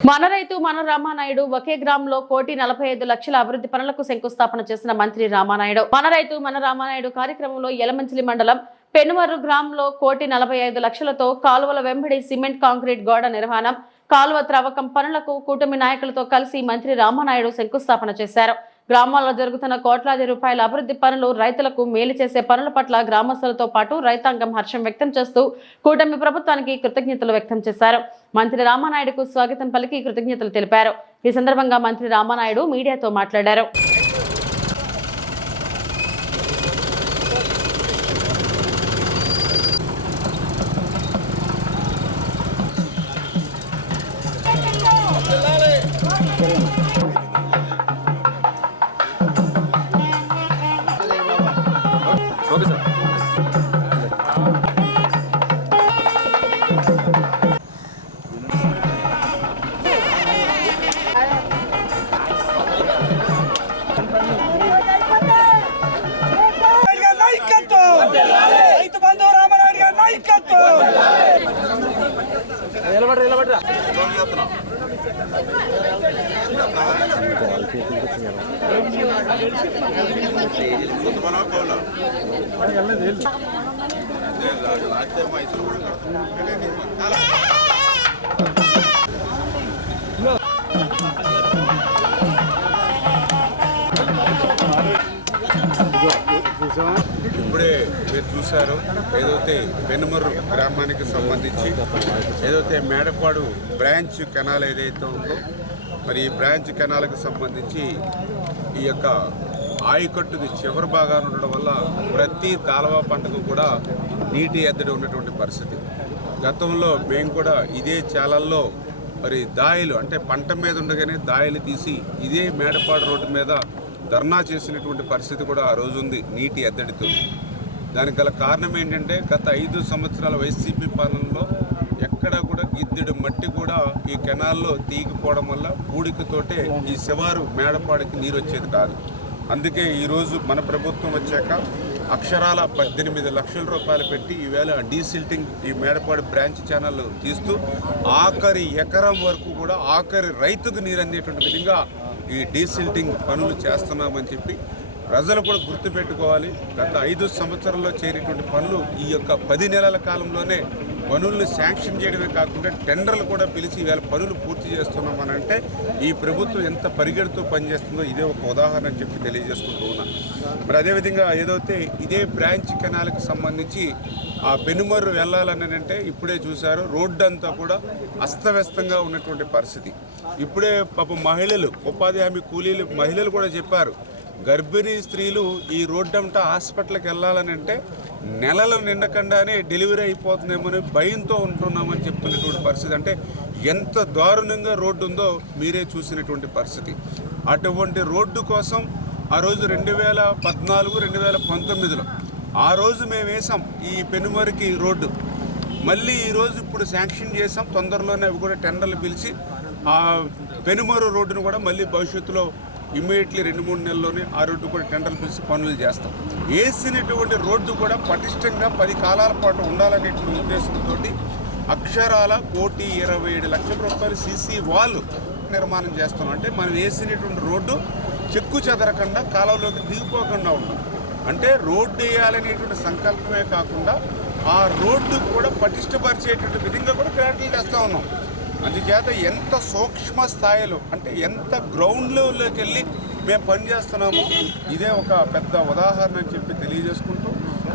మన రైతు మన రామానాయుడు ఒకే గ్రామంలో 1,45,00,000 అభివృద్ధి పనులకు శంకుస్థాపన చేసిన మంత్రి రామానాయుడు. మన రైతు మన రామానాయుడు కార్యక్రమంలో యలమంచిలి మండలం పెనుమర్రు గ్రామంలో 1,45,00,000తో కాలువల వెంబడి సిమెంట్ కాంక్రీట్ గోడ నిర్మాణం, కాలువ త్రవ్వకం పనులకు కూటమి నాయకులతో కలిసి మంత్రి రామానాయుడు శంకుస్థాపన చేశారు. గ్రామాల్లో జరుగుతున్న కోట్లాది రూపాయల అభివృద్ధి పనులు, రైతులకు మేలు చేసే పనుల పట్ల గ్రామస్తులతో పాటు రైతాంగం హర్షం వ్యక్తం చేస్తూ కూటమి ప్రభుత్వానికి కృతజ్ఞతలు వ్యక్తం చేశారు. మంత్రి రామానాయుడుకు స్వాగతం పలికి కృతజ్ఞతలు తెలిపారు. ఈ సందర్భంగా మంత్రి రామానాయుడు మీడియాతో మాట్లాడారు. ఇప్పుడే మీరు చూశారు, ఏదైతే పెనుమర్రు గ్రామానికి సంబంధించి ఏదైతే మేడపాడు బ్రాంచ్ కెనాల్ ఏదైతే ఉందో, మరి ఈ బ్రాంచ్ కెనాల్కి సంబంధించి ఈ యొక్క ఆయకట్టుది చివరి భాగాన్ని ఉండడం వల్ల ప్రతి కాలువ పంటకు కూడా నీటి ఎద్దడి ఉన్నటువంటి పరిస్థితి. గతంలో మేము కూడా ఇదే చాలల్లో మరి దాయిలు అంటే పంట మీద ఉండగానే దాయిలు తీసి ఇదే మేడపాడు రోడ్డు మీద ధర్నా చేసినటువంటి పరిస్థితి కూడా ఆ రోజు ఉంది నీటి ఎద్దడితో. దానికి గల కారణం ఏంటంటే గత 5 సంవత్సరాల వైసీపీ పాలనలో ఎక్కడా కూడా గిద్దెడు మట్టి కూడా ఈ కెనాల్లో తీగిపోవడం వల్ల పూడికతోటే ఈ శివారు మేడపాడికి నీరు వచ్చేది కాదు. అందుకే ఈరోజు మన ప్రభుత్వం వచ్చాక అక్షరాల 18 లక్షల రూపాయలు పెట్టి ఈవేళ డీసిల్టింగ్ ఈ మేడపాడు బ్రాంచ్ ఛానల్ తీస్తూ ఆఖరి ఎకరం వరకు కూడా ఆఖరి రైతుకు నీరు అందేటువంటి విధంగా ఈ డీసిల్టింగ్ పనులు చేస్తున్నామని చెప్పి ప్రజలు కూడా గుర్తుపెట్టుకోవాలి. గత 5 సంవత్సరాల్లో చేరేటువంటి పనులు ఈ యొక్క 10 నెలల కాలంలోనే పనులను శాంక్షన్ చేయడమే కాకుండా టెండర్లు కూడా పిలిచి ఇవాళ పనులు పూర్తి చేస్తున్నామనంటే ఈ ప్రభుత్వం ఎంత పరిగెడుతూ పనిచేస్తుందో ఇదే ఒక ఉదాహరణ అని చెప్పి తెలియజేసుకుంటూ ఉన్నాను. మరి అదేవిధంగా ఏదైతే ఇదే బ్రాంచ్ కెనాల్కి సంబంధించి ఆ పెనుమర్రు వెళ్ళాలని అంటే ఇప్పుడే చూశారు, రోడ్డు అంతా కూడా అస్తవ్యస్తంగా ఉన్నటువంటి పరిస్థితి. ఇప్పుడే పాపం మహిళలు, ఉపాధి హామీ కూలీలు మహిళలు కూడా చెప్పారు, గర్భిణీ స్త్రీలు ఈ రోడ్డంతా హాస్పిటల్కి వెళ్ళాలని అంటే నెలలు నిండకుండానే డెలివరీ అయిపోతుందేమని భయంతో ఉంటున్నామని చెప్తున్నటువంటి పరిస్థితి. అంటే ఎంత దారుణంగా రోడ్డు ఉందో మీరే చూసినటువంటి పరిస్థితి. అటువంటి రోడ్డు కోసం ఆ రోజు 2014, 2019లో ఆ రోజు మేము వేసాం ఈ పెనుమర్రుకి రోడ్డు. మళ్ళీ ఈరోజు ఇప్పుడు శాంక్షన్ చేసాం, తొందరలోనే అవి కూడా టెండర్లు పిలిచి ఆ పెనుమర్రు రోడ్డును కూడా మళ్ళీ భవిష్యత్తులో ఇమ్మీడియట్లీ 2-3 నెలల్లోనే ఆ రోడ్డు కూడా టెండర్లు పిలిచి పనులు చేస్తాం. వేసినటువంటి రోడ్డు కూడా పటిష్టంగా 10 కాలాల పాటు ఉండాలనేటువంటి ఉద్దేశంతో అక్షరాల 1,27,00,000 రూపాయలు సీసీ వాల్ నిర్మాణం చేస్తున్నాం. అంటే మనం వేసినటువంటి రోడ్డు చెక్కు చెదరకుండా కాలంలోకి దిగిపోకుండా ఉన్నాం. అంటే రోడ్డు వేయాలనేటువంటి సంకల్పమే కాకుండా ఆ రోడ్డు కూడా పటిష్టపరిచేటువంటి విధంగా కూడా గ్రాంట్లు తెస్తూ ఉన్నాం. అందుచేత ఎంత సూక్ష్మ స్థాయిలో అంటే ఎంత గ్రౌండ్ లెవెల్లోకి వెళ్ళి మేము పనిచేస్తున్నామో ఇదే ఒక పెద్ద ఉదాహరణ అని చెప్పి తెలియజేసుకుంటూ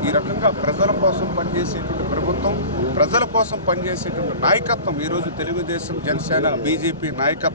ఈ రకంగా ప్రజల కోసం పనిచేసేటువంటి ప్రభుత్వం, ప్రజల కోసం పనిచేసేటువంటి నాయకత్వం ఈరోజు తెలుగుదేశం, జనసేన, బీజేపీ నాయకత్వం